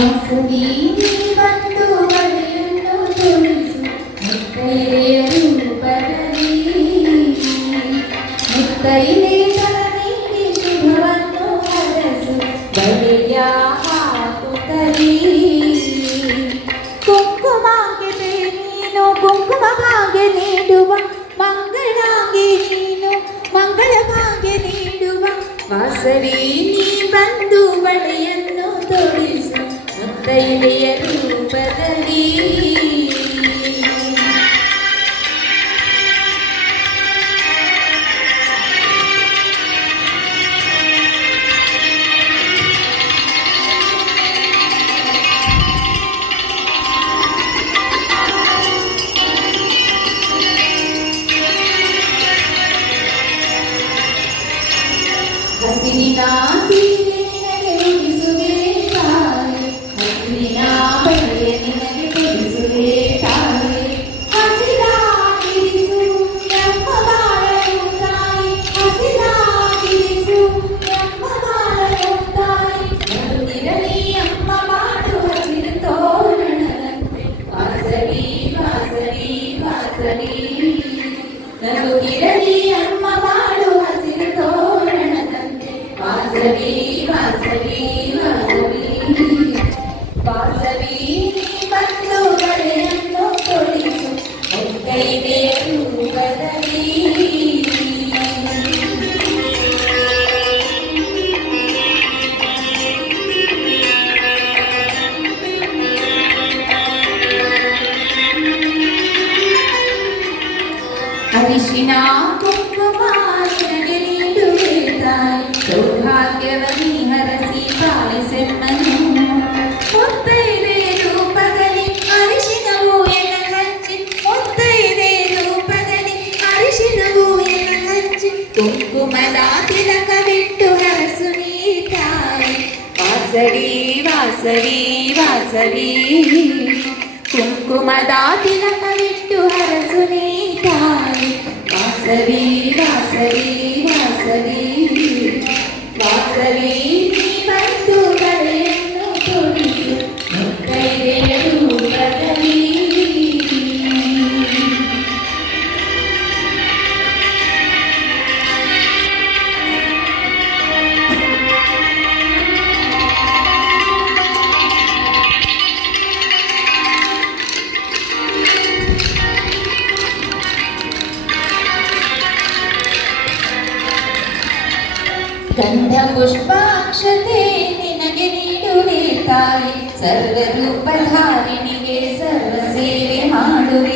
ವಾಸವಿ ಬಂದು ಬರೆಯನ್ನು ತೋರಿಸು ಮುತ್ತೈದೆಯ ರೂಪದಲ್ಲಿ ಮುತ್ತೈದೆ ನೀಡಿ ಶುಭವನ್ನು ಹರಸು ಬಳಿಯ ಹಾಕುತ್ತಲೀ ಕುಂಕುಮಾಗೆ ನೀನು ಕುಂಕುಮ ಭಾಗ್ಯ ನೀಡುವ ಮಂಗಳಾಗೆ ನೀನು ಮಂಗಳ ಭಾಗ್ಯ ನೀಡುವ ವಾಸವಿ ನೀ ಬಂದು ಬಳೆಯನ್ನು ತೋರಿಸು ಮುತ್ತೈದೆಯ ರೂಪದಲ್ಲಿ ವಾಸವಿ ನಗುತ್ತಿರಲಿ ಅಮ್ಮ ಬಾಳು ಹಸಿರು ತೋರಣದಂತೆ ವಾಸವಿ ವಾಸವಿ ವಾಸವಿ ವಾಸವಿ ನೀ ಬಂದು ಬಳೆಯನ್ನು ತೊಡಿಸು ಕೈದೆ ರೂಪದಲ್ಲಿ ಅರಿಶಿನ ಕುಂಕುಮ ನಿನಗೆ ನೀಡುವೆ ತಾಯಿ ಸೌಭಾಗ್ಯವನಿ ಹರಸಿ ಪಾಲಿಸೆಮ್ಮನು ಮುತ್ತೈದೆ ರೂಪದಲ್ಲಿ ಅರಿಶಿನವು ಎನ ಹಚ್ಚಿ ಮುತ್ತೈದೆ ರೂಪದಲ್ಲಿ ಅರಿಶಿನವು ಎನ ಹಚ್ಚಿ ಕುಂಕುಮದ ತಿಲಕ ಬಿಟ್ಟು ಹರಸು ನೀ ತಾಯಿ ವಾಸವಿ ವಾಸವಿ ವಾಸವಿ కుంకుమదా తిలక విట్టు హరసునే తాయి వాసవి ಗಂಧ ಪುಷ್ಪಾಕ್ಷತೆ ನಿನಗೆ ನೀಡುವೆ ತಾಯಿ. ಸರ್ವರೂಪಧಾರಿಣಿಗೆ ಸರ್ವ ಸೇವೆ ಮಾಡುವೆ